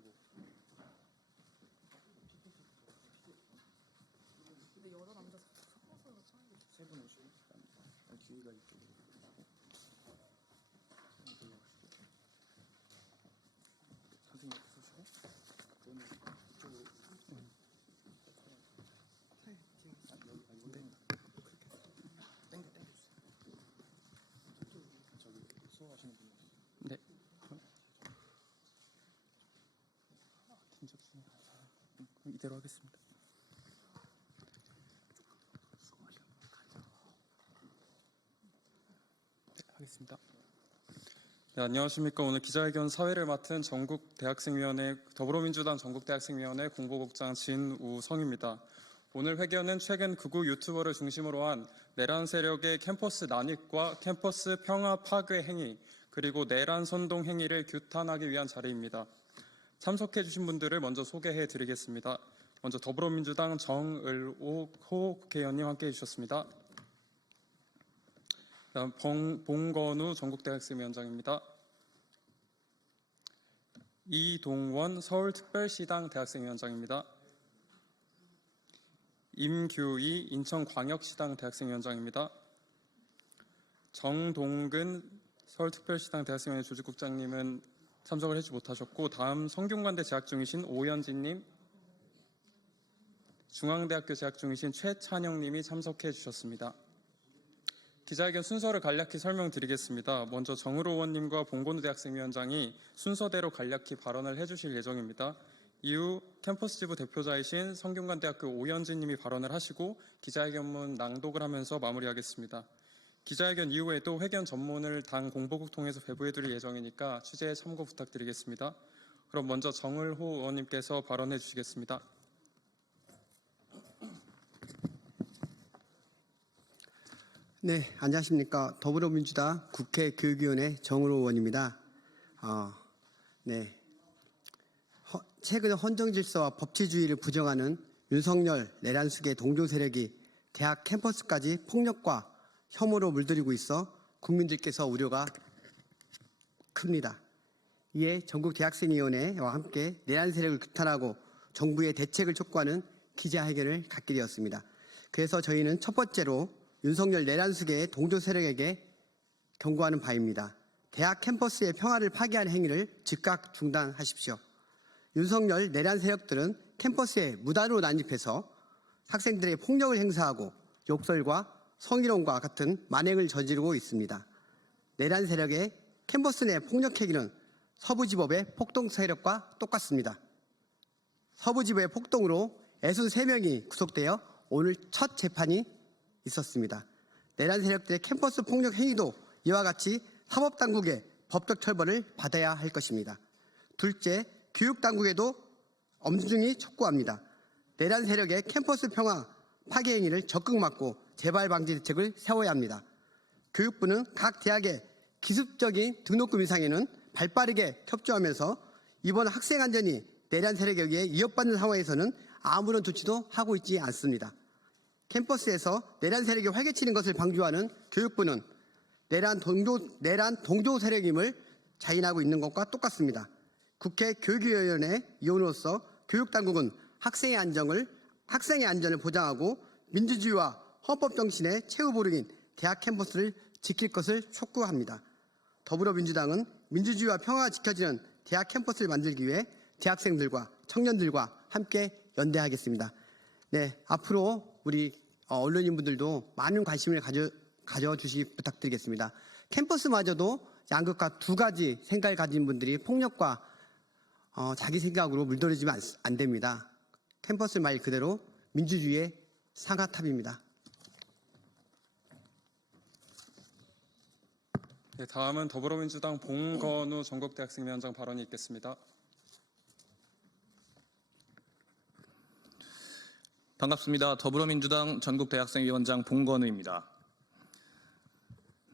오시고. 근데 여자 남자 섞어서 하는 게 세 분 오시고. 기회가 이쪽으로. 선생님 서시고. 저는 이쪽으로. 땡겨주세요. 저기 수업하시는 분. 네. 김석순이 그럼 이대로 하겠습니다. 네, 하겠습니다. 네, 안녕하십니까. 오늘 기자회견 사회를 맡은 전국대학생위원회 더불어민주당 전국대학생위원회 공보국장 진우성입니다. 오늘 회견은 최근 극우 유튜버를 중심으로 한 내란 세력의 캠퍼스 난입과 캠퍼스 평화 파괴 행위, 그리고 내란 선동 행위를 규탄하기 위한 자리입니다. 참석해 주신 분들을 먼저 소개해 드리겠습니다. 먼저 더불어민주당 정을옥 국회의원님 함께해 주셨습니다. 다음 봉건우 전국대학생위원장입니다. 이동원 서울특별시당 대학생위원장입니다. 임규희 인천광역시당 대학생위원장입니다. 정동근 서울특별시당 대학생위원회 조직국장님은 참석을 해주지 못하셨고, 다음 성균관대 재학 중이신 오현진님, 중앙대학교 재학 중이신 최찬영님이 참석해 주셨습니다. 기자회견 순서를 간략히 설명드리겠습니다. 먼저 정의로 의원님과 봉건우 대학생위원장이 순서대로 간략히 발언을 해주실 예정입니다. 이후 캠퍼스 지부 대표자이신 성균관대학교 오현진님이 발언을 하시고 기자회견문 낭독을 하면서 마무리하겠습니다. 기자회견 이후에도 회견 전문을 당 공보국 통해서 배부해드릴 예정이니까 취재에 참고 부탁드리겠습니다. 그럼 먼저 정을호 의원님께서 발언해 주시겠습니다. 네, 안녕하십니까. 더불어민주당 국회 교육위원회 정을호 의원입니다. 최근 헌정질서와 법치주의를 부정하는 윤석열 내란숙의 동조 세력이 대학 캠퍼스까지 폭력과 혐오로 물들이고 있어 국민들께서 우려가 큽니다. 이에 전국대학생위원회와 함께 내란 세력을 규탄하고 정부의 대책을 촉구하는 기자회견을 갖게 되었습니다. 그래서 저희는 첫 번째로 윤석열 내란숙의 동조 세력에게 경고하는 바입니다. 대학 캠퍼스의 평화를 파괴하는 행위를 즉각 중단하십시오. 윤석열 내란 세력들은 캠퍼스에 무단으로 난입해서 학생들의 폭력을 행사하고 욕설과 성희롱과 같은 만행을 저지르고 있습니다. 내란 세력의 캠퍼스 내 폭력 행위는 서부지법의 폭동 세력과 똑같습니다. 서부지법의 폭동으로 63명이 구속되어 오늘 첫 재판이 있었습니다. 내란 세력들의 캠퍼스 폭력 행위도 이와 같이 사법당국의 법적 처벌을 받아야 할 것입니다. 둘째, 교육당국에도 엄중히 촉구합니다. 내란 세력의 캠퍼스 평화 파괴 행위를 적극 막고 재발 방지 대책을 세워야 합니다. 교육부는 각 대학의 기습적인 등록금 인상에는 발빠르게 협조하면서 이번 학생 안전이 내란 세력에 의해 위협받는 상황에서는 아무런 조치도 하고 있지 않습니다. 캠퍼스에서 내란 세력이 활개치는 것을 방조하는 교육부는 내란 동조 세력임을 자인하고 있는 것과 똑같습니다. 국회 교육위원회 위원으로서 교육당국은 학생의 안전을 보장하고 민주주의와 헌법 정신의 최후보루인 대학 캠퍼스를 지킬 것을 촉구합니다. 더불어민주당은 민주주의와 평화가 지켜지는 대학 캠퍼스를 만들기 위해 대학생들과 청년들과 함께 연대하겠습니다. 네, 앞으로 우리 언론인분들도 많은 관심을 가져주시기 부탁드리겠습니다. 캠퍼스마저도 양극화 두 가지 생각을 가진 분들이 폭력과 자기 생각으로 물들여지면 안 됩니다. 캠퍼스 말 그대로 민주주의의 상하탑입니다. 네, 다음은 더불어민주당 봉건우 전국대학생위원장 발언이 있겠습니다. 반갑습니다. 더불어민주당 전국대학생위원장 봉건우입니다.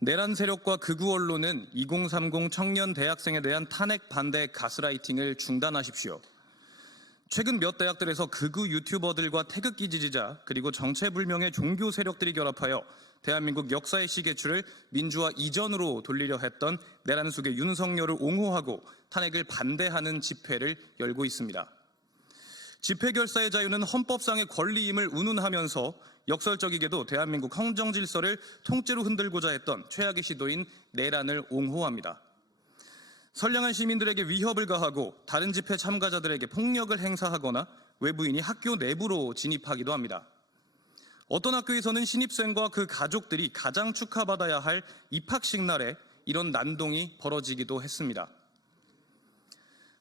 내란 세력과 극우 언론은 2030 청년 대학생에 대한 탄핵 반대 가스라이팅을 중단하십시오. 최근 몇 대학들에서 극우 유튜버들과 태극기 지지자 그리고 정체불명의 종교 세력들이 결합하여 대한민국 역사의 시계추를 민주화 이전으로 돌리려 했던 내란 속의 윤석열을 옹호하고 탄핵을 반대하는 집회를 열고 있습니다. 집회 결사의 자유는 헌법상의 권리임을 운운하면서 역설적이게도 대한민국 헌정 질서를 통째로 흔들고자 했던 최악의 시도인 내란을 옹호합니다. 선량한 시민들에게 위협을 가하고 다른 집회 참가자들에게 폭력을 행사하거나 외부인이 학교 내부로 진입하기도 합니다. 어떤 학교에서는 신입생과 그 가족들이 가장 축하받아야 할 입학식 날에 이런 난동이 벌어지기도 했습니다.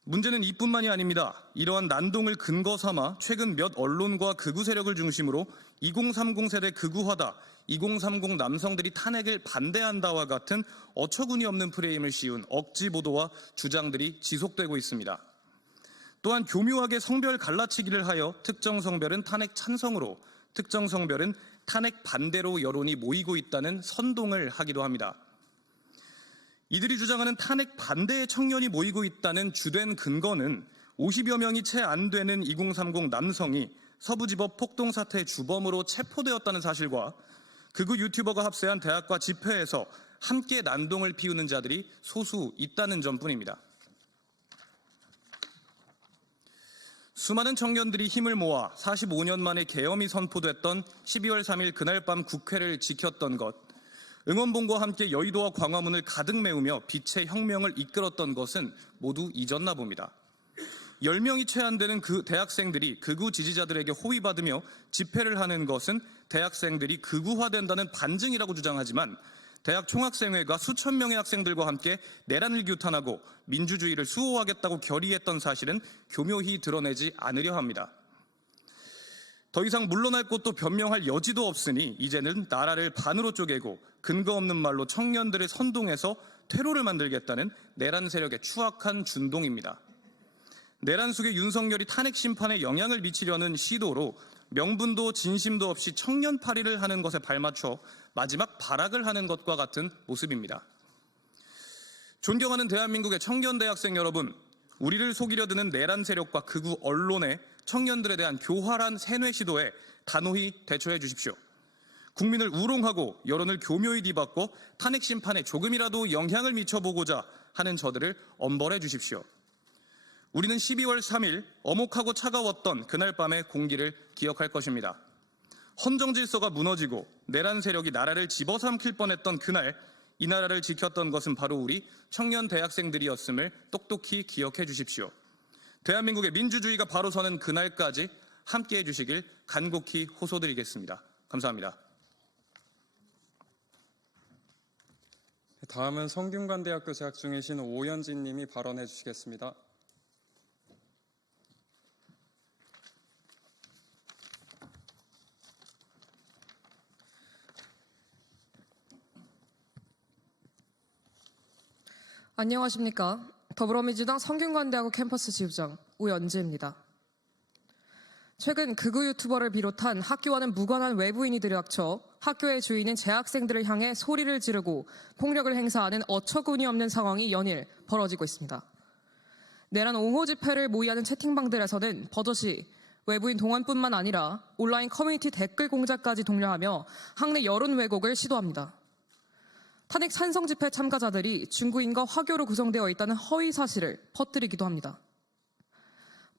문제는 이뿐만이 아닙니다. 이러한 난동을 근거 삼아 최근 몇 언론과 극우 세력을 중심으로 2030 세대 극우화다, 2030 남성들이 탄핵을 반대한다와 같은 어처구니 없는 프레임을 씌운 억지 보도와 주장들이 지속되고 있습니다. 또한 교묘하게 성별 갈라치기를 하여 특정 성별은 탄핵 찬성으로, 특정 성별은 탄핵 반대로 여론이 모이고 있다는 선동을 하기도 합니다. 이들이 주장하는 탄핵 반대의 청년이 모이고 있다는 주된 근거는 50여 명이 채 안 되는 2030 남성이 서부지법 폭동사태 주범으로 체포되었다는 사실과 극우 유튜버가 합세한 대학과 집회에서 함께 난동을 피우는 자들이 소수 있다는 점뿐입니다. 수많은 청년들이 힘을 모아 45년 만에 계엄이 선포됐던 12월 3일 그날 밤 국회를 지켰던 것, 응원봉과 함께 여의도와 광화문을 가득 메우며 빛의 혁명을 이끌었던 것은 모두 잊었나 봅니다. 10명이 채 안 되는 그 대학생들이 극우 지지자들에게 호위받으며 집회를 하는 것은 대학생들이 극우화된다는 반증이라고 주장하지만 대학 총학생회가 수천 명의 학생들과 함께 내란을 규탄하고 민주주의를 수호하겠다고 결의했던 사실은 교묘히 드러내지 않으려 합니다. 더 이상 물러날 곳도 변명할 여지도 없으니 이제는 나라를 반으로 쪼개고 근거 없는 말로 청년들을 선동해서 퇴로를 만들겠다는 내란 세력의 추악한 준동입니다. 내란 속의 윤석열이 탄핵 심판에 영향을 미치려는 시도로 명분도 진심도 없이 청년팔이를 하는 것에 발맞춰 마지막 발악을 하는 것과 같은 모습입니다. 존경하는 대한민국의 청년 대학생 여러분, 우리를 속이려 드는 내란 세력과 극우 언론의 청년들에 대한 교활한 세뇌 시도에 단호히 대처해 주십시오. 국민을 우롱하고 여론을 교묘히 뒤바꿔 탄핵 심판에 조금이라도 영향을 미쳐보고자 하는 저들을 엄벌해 주십시오. 우리는 12월 3일 엄혹하고 차가웠던 그날 밤의 공기를 기억할 것입니다. 헌정 질서가 무너지고 내란 세력이 나라를 집어삼킬 뻔했던 그날, 이 나라를 지켰던 것은 바로 우리 청년 대학생들이었음을 똑똑히 기억해 주십시오. 대한민국의 민주주의가 바로 서는 그날까지 함께해 주시길 간곡히 호소드리겠습니다. 감사합니다. 다음은 성균관대학교 재학 중이신 오연진 님이 발언해 주시겠습니다. 안녕하십니까. 더불어민주당 성균관대학교 캠퍼스 지부장 오연지입니다. 최근 극우 유튜버를 비롯한 학교와는 무관한 외부인이 들이닥쳐 학교의 주인인 재학생들을 향해 소리를 지르고 폭력을 행사하는 어처구니 없는 상황이 연일 벌어지고 있습니다. 내란 옹호 집회를 모의하는 채팅방들에서는 버젓이 외부인 동원뿐만 아니라 온라인 커뮤니티 댓글 공작까지 독려하며 학내 여론 왜곡을 시도합니다. 탄핵 찬성 집회 참가자들이 중구인과 화교로 구성되어 있다는 허위 사실을 퍼뜨리기도 합니다.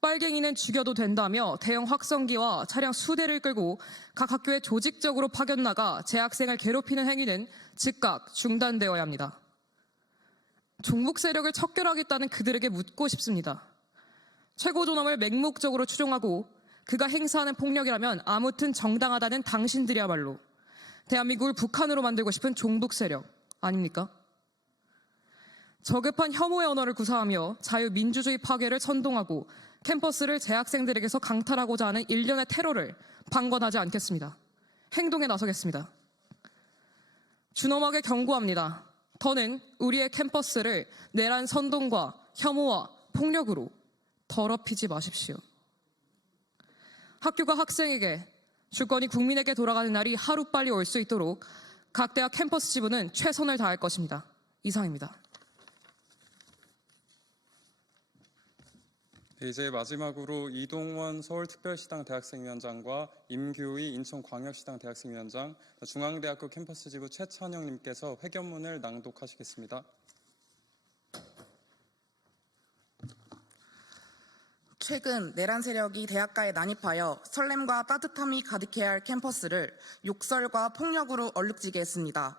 빨갱이는 죽여도 된다며 대형 확성기와 차량 수대를 끌고 각 학교에 조직적으로 파견 나가 재학생을 괴롭히는 행위는 즉각 중단되어야 합니다. 종북 세력을 척결하겠다는 그들에게 묻고 싶습니다. 최고 존엄을 맹목적으로 추종하고 그가 행사하는 폭력이라면 아무튼 정당하다는 당신들이야말로 대한민국을 북한으로 만들고 싶은 종북 세력 아닙니까? 저급한 혐오의 언어를 구사하며 자유민주주의 파괴를 선동하고 캠퍼스를 재학생들에게서 강탈하고자 하는 일련의 테러를 방관하지 않겠습니다. 행동에 나서겠습니다. 준엄하게 경고합니다. 더는 우리의 캠퍼스를 내란 선동과 혐오와 폭력으로 더럽히지 마십시오. 학교가 학생에게, 주권이 국민에게 돌아가는 날이 하루빨리 올 수 있도록 각 대학 캠퍼스 지부는 최선을 다할 것입니다. 이상입니다. 네, 이제 마지막으로 이동원 서울특별시당 대학생위원장과 임규희 인천광역시당 대학생위원장, 중앙대학교 캠퍼스 지부 최찬영님께서 회견문을 낭독하시겠습니다. 최근 내란 세력이 대학가에 난입하여 설렘과 따뜻함이 가득해야 할 캠퍼스를 욕설과 폭력으로 얼룩지게 했습니다.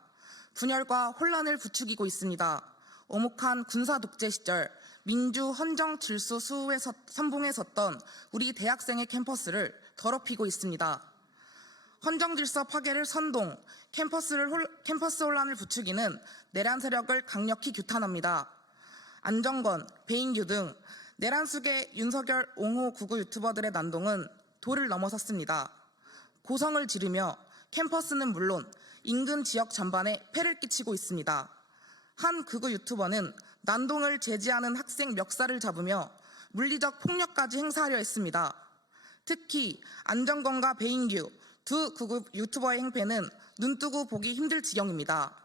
분열과 혼란을 부추기고 있습니다. 오목한 군사 독재 시절 민주, 헌정, 질서 수호의 선봉에 섰던 우리 대학생의 캠퍼스를 더럽히고 있습니다. 헌정 질서 파괴를 선동, 캠퍼스 혼란을 부추기는 내란 세력을 강력히 규탄합니다. 안정권, 배인규 등 내란 속의 윤석열 옹호 구구 유튜버들의 난동은 도를 넘어섰습니다. 고성을 지르며 캠퍼스는 물론 인근 지역 전반에 폐를 끼치고 있습니다. 한 극우 유튜버는 난동을 제지하는 학생 멱살을 잡으며 물리적 폭력까지 행사하려 했습니다. 특히 안정권과 배인규 두 극우 유튜버의 행패는 눈뜨고 보기 힘들 지경입니다.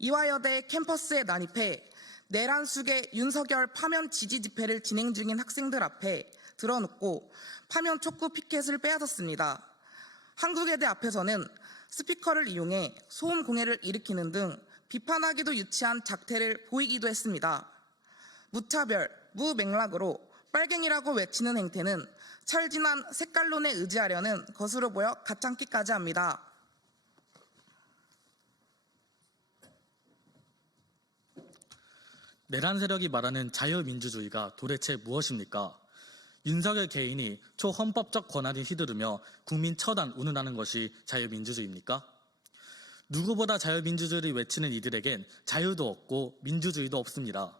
이화여대 캠퍼스에 난입해 내란 속의 윤석열 파면 지지 집회를 진행 중인 학생들 앞에 드러눕고 파면 촉구 피켓을 빼앗았습니다. 한국외대 앞에서는 스피커를 이용해 소음 공해를 일으키는 등 비판하기도 유치한 작태를 보이기도 했습니다. 무차별, 무맥락으로 빨갱이라고 외치는 행태는 철진한 색깔론에 의지하려는 것으로 보여 가짱기까지 합니다. 내란 세력이 말하는 자유민주주의가 도대체 무엇입니까? 윤석열 개인이 초헌법적 권한을 휘두르며 국민 처단 운운하는 것이 자유민주주의입니까? 누구보다 자유민주주의를 외치는 이들에겐 자유도 없고 민주주의도 없습니다.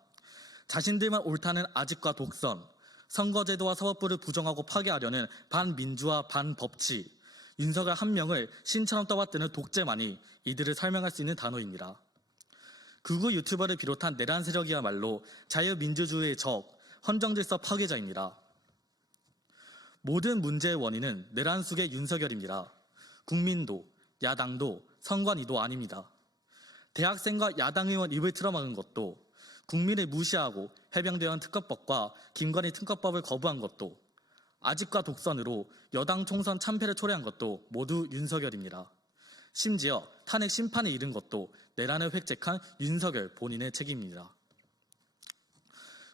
자신들만 옳다는 아집과 독선, 선거제도와 사법부를 부정하고 파괴하려는 반민주화 반법치, 윤석열 한 명을 신처럼 떠받드는 독재만이 이들을 설명할 수 있는 단어입니다. 극우 유튜버를 비롯한 내란 세력이야말로 자유민주주의의 적, 헌정질서 파괴자입니다. 모든 문제의 원인은 내란 속의 윤석열입니다. 국민도, 야당도, 선관위도 아닙니다. 대학생과 야당 의원 입을 틀어막은 것도, 국민을 무시하고 해병대원 특검법과 김건희 특검법을 거부한 것도, 아집과 독선으로 여당 총선 참패를 초래한 것도 모두 윤석열입니다. 심지어 탄핵 심판에 이른 것도 내란을 획책한 윤석열 본인의 책임입니다.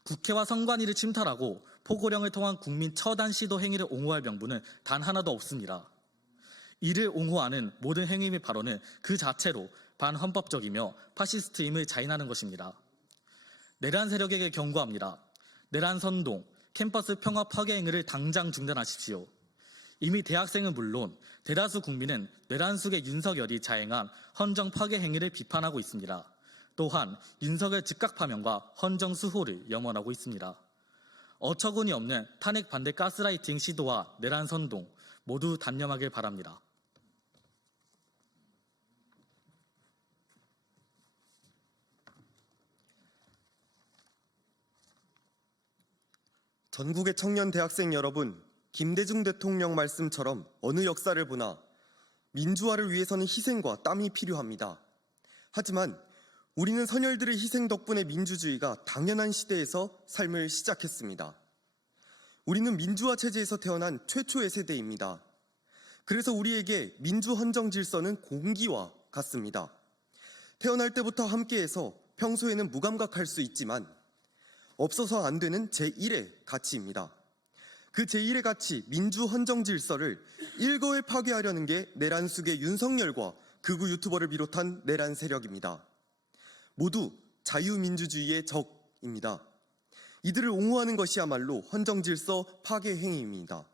국회와 선관위를 침탈하고 포고령을 통한 국민 처단 시도 행위를 옹호할 명분은 단 하나도 없습니다. 이를 옹호하는 모든 행위 및 발언은 그 자체로 반헌법적이며 파시스트임을 자인하는 것입니다. 내란 세력에게 경고합니다. 내란 선동, 캠퍼스 평화 파괴 행위를 당장 중단하십시오. 이미 대학생은 물론 대다수 국민은 내란 속의 윤석열이 자행한 헌정 파괴 행위를 비판하고 있습니다. 또한 윤석열 즉각 파면과 헌정 수호를 염원하고 있습니다. 어처구니 없는 탄핵 반대 가스라이팅 시도와 내란 선동 모두 단념하길 바랍니다. 전국의 청년 대학생 여러분, 김대중 대통령 말씀처럼 어느 역사를 보나 민주화를 위해서는 희생과 땀이 필요합니다. 하지만 우리는 선열들의 희생 덕분에 민주주의가 당연한 시대에서 삶을 시작했습니다. 우리는 민주화 체제에서 태어난 최초의 세대입니다. 그래서 우리에게 민주 헌정 질서는 공기와 같습니다. 태어날 때부터 함께해서 평소에는 무감각할 수 있지만 없어서 안 되는 제1의 가치입니다. 그 제1의 가치, 민주 헌정 질서를 일거에 파괴하려는 게 내란 속의 윤석열과 극우 유튜버를 비롯한 내란 세력입니다. 모두 자유민주주의의 적입니다. 이들을 옹호하는 것이야말로 헌정 질서 파괴 행위입니다.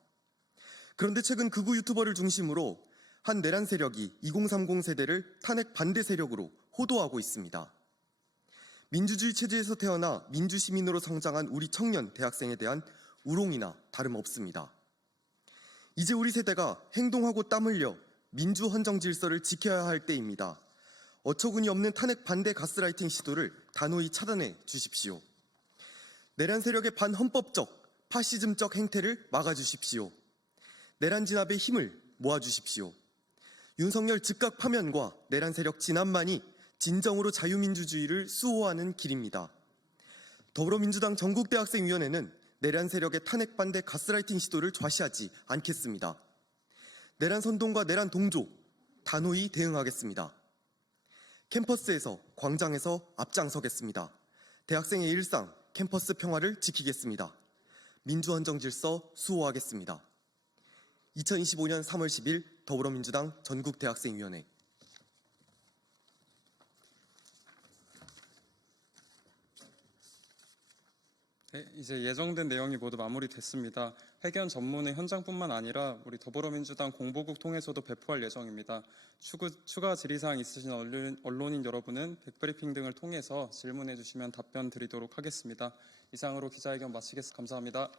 그런데 최근 극우 유튜버를 중심으로 한 내란 세력이 2030 세대를 탄핵 반대 세력으로 호도하고 있습니다. 민주주의 체제에서 태어나 민주시민으로 성장한 우리 청년 대학생에 대한 우롱이나 다름없습니다. 이제 우리 세대가 행동하고 땀 흘려 민주 헌정 질서를 지켜야 할 때입니다. 어처구니 없는 탄핵 반대 가스라이팅 시도를 단호히 차단해 주십시오. 내란 세력의 반헌법적, 파시즘적 행태를 막아주십시오. 내란 진압의 힘을 모아주십시오. 윤석열 즉각 파면과 내란 세력 진압만이 진정으로 자유민주주의를 수호하는 길입니다. 더불어민주당 전국대학생위원회는 내란 세력의 탄핵 반대 가스라이팅 시도를 좌시하지 않겠습니다. 내란 선동과 내란 동조, 단호히 대응하겠습니다. 캠퍼스에서, 광장에서 앞장서겠습니다. 대학생의 일상, 캠퍼스 평화를 지키겠습니다. 민주헌정 질서 수호하겠습니다. 2025년 3월 10일 더불어민주당 전국대학생위원회. 네, 이제 예정된 내용이 모두 마무리됐습니다. 회견 전문의 현장뿐만 아니라 우리 더불어민주당 공보국 통해서도 배포할 예정입니다. 추가 질의사항 있으신 언론인 여러분은 백브리핑 등을 통해서 질문해 주시면 답변 드리도록 하겠습니다. 이상으로 기자회견 마치겠습니다. 감사합니다.